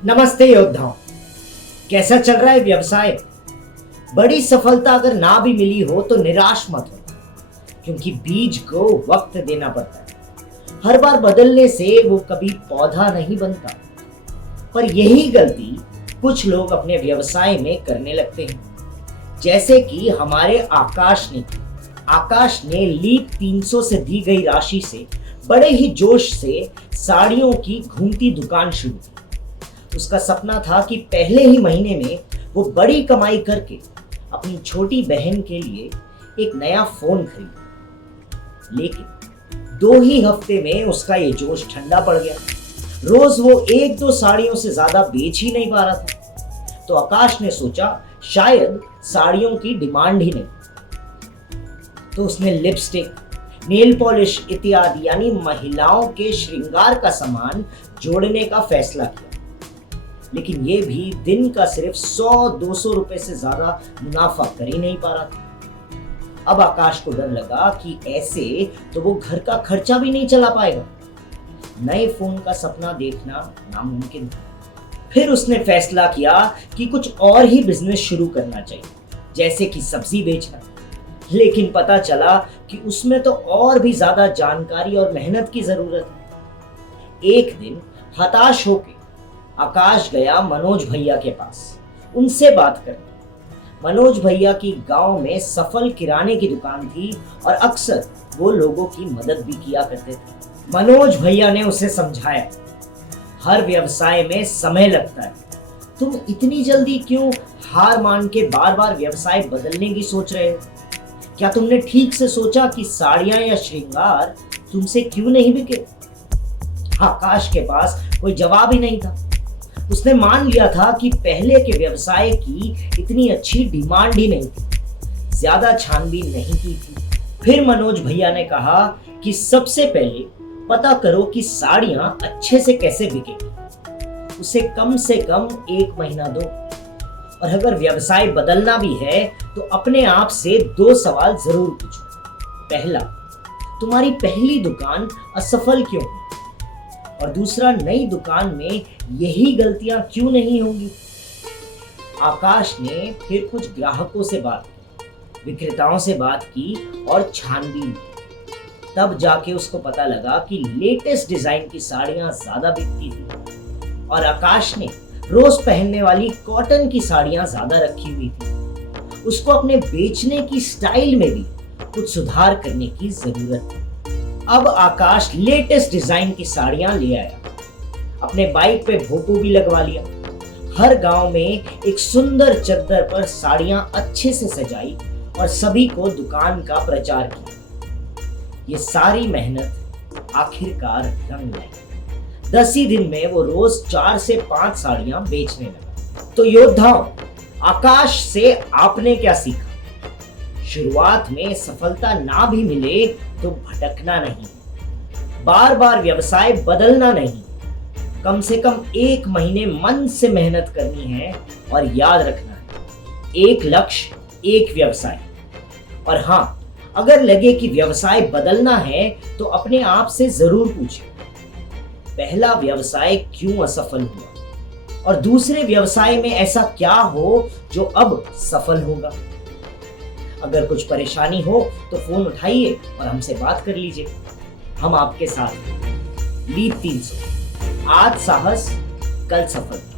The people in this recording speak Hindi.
नमस्ते योद्धाओं। कैसा चल रहा है व्यवसाय? बड़ी सफलता अगर ना भी मिली हो तो निराश मत हो, क्योंकि बीज को वक्त देना पड़ता है। हर बार बदलने से वो कभी पौधा नहीं बनता। पर यही गलती कुछ लोग अपने व्यवसाय में करने लगते हैं, जैसे कि हमारे आकाश ने की। आकाश ने लीप 300 से दी गई राशि से बड़े ही जोश से साड़ियों की घूमती दुकान शुरू की। उसका सपना था कि पहले ही महीने में वो बड़ी कमाई करके अपनी छोटी बहन के लिए एक नया फोन खरीदे। लेकिन 2 ही हफ्ते में उसका ये जोश ठंडा पड़ गया। रोज वो 1-2 साड़ियों से ज्यादा बेच ही नहीं पा रहा था। तो आकाश ने सोचा शायद साड़ियों की डिमांड ही नहीं। तो उसने लिपस्टिक, नेल पॉलिश इत्यादि यानी महिलाओं के श्रृंगार का सामान जोड़ने का फैसला किया। लेकिन ये भी दिन का सिर्फ 100-200 रुपए से ज्यादा मुनाफा कर ही नहीं पा रहा था। अब आकाश को डर लगा कि ऐसे तो वो घर का खर्चा भी नहीं चला पाएगा। नए फोन का सपना देखना नामुमकिन था। फिर उसने फैसला किया कि कुछ और ही बिजनेस शुरू करना चाहिए, जैसे कि सब्जी बेचना। लेकिन पता चला कि उसमें तो और भी ज्यादा जानकारी और मेहनत की जरूरत है। एक दिन हताश होकर आकाश गया मनोज भैया के पास उनसे बात करने। मनोज भैया की गांव में सफल किराने की दुकान थी और अक्सर वो लोगों की मदद भी किया करते थे। मनोज भैया ने उसे समझाया, हर व्यवसाय में समय लगता है। तुम इतनी जल्दी क्यों हार मान के बार बार व्यवसाय बदलने की सोच रहे हो? क्या तुमने ठीक से सोचा कि साड़ियां या श्रृंगार तुमसे क्यों नहीं बिके? आकाश के पास कोई जवाब ही नहीं था। उसने मान लिया था कि पहले के व्यवसाय की इतनी अच्छी डिमांड ही नहीं थी, ज्यादा छानबीन नहीं की थी। फिर मनोज भैया ने कहा कि सबसे पहले पता करो कि साड़ियां अच्छे से कैसे बिकेंगी। उसे कम से कम 1 महीना दो। और अगर व्यवसाय बदलना भी है तो अपने आप से 2 सवाल जरूर पूछो। पहला, तुम्हारी पहली दुकान असफल क्यों हुई? और दूसरा, नई दुकान में यही गलतियां क्यों नहीं होंगी? आकाश ने फिर कुछ ग्राहकों से बात की, विक्रेताओं से बात की और छानबीन की। तब जाके उसको पता लगा कि लेटेस्ट डिजाइन की साड़ियां ज्यादा बिकती थी और आकाश ने रोज पहनने वाली कॉटन की साड़ियां ज्यादा रखी हुई थी। उसको अपने बेचने की स्टाइल में भी कुछ सुधार करने की जरूरत थी। अब आकाश लेटेस्ट डिजाइन की साड़ियां ले आया, अपने बाइक पे भोपू भी लगवा लिया। हर गांव में एक सुंदर चद्दर पर साड़ियां अच्छे से सजाई और सभी को दुकान का प्रचार किया। ये सारी मेहनत आखिरकार रंग लाई। 10 ही दिन में वो रोज 4 से 5 साड़ियां बेचने लगा। तो योद्धाओं, आकाश से आपने क्या सीखा? शुरुआत में सफलता ना भी मिले तो भटकना नहीं, बार बार व्यवसाय बदलना नहीं, कम से कम 1 महीने मन से मेहनत करनी है और याद रखना है, एक लक्ष्य, एक व्यवसाय। और हाँ, अगर लगे कि व्यवसाय बदलना है तो अपने आप से जरूर पूछें, पहला व्यवसाय क्यों असफल हुआ और दूसरे व्यवसाय में ऐसा क्या हो जो अब सफल होगा। अगर कुछ परेशानी हो तो फोन उठाइए और हमसे बात कर लीजिए। हम आपके साथ हैं। लीप 300, आज साहस, कल सफलता।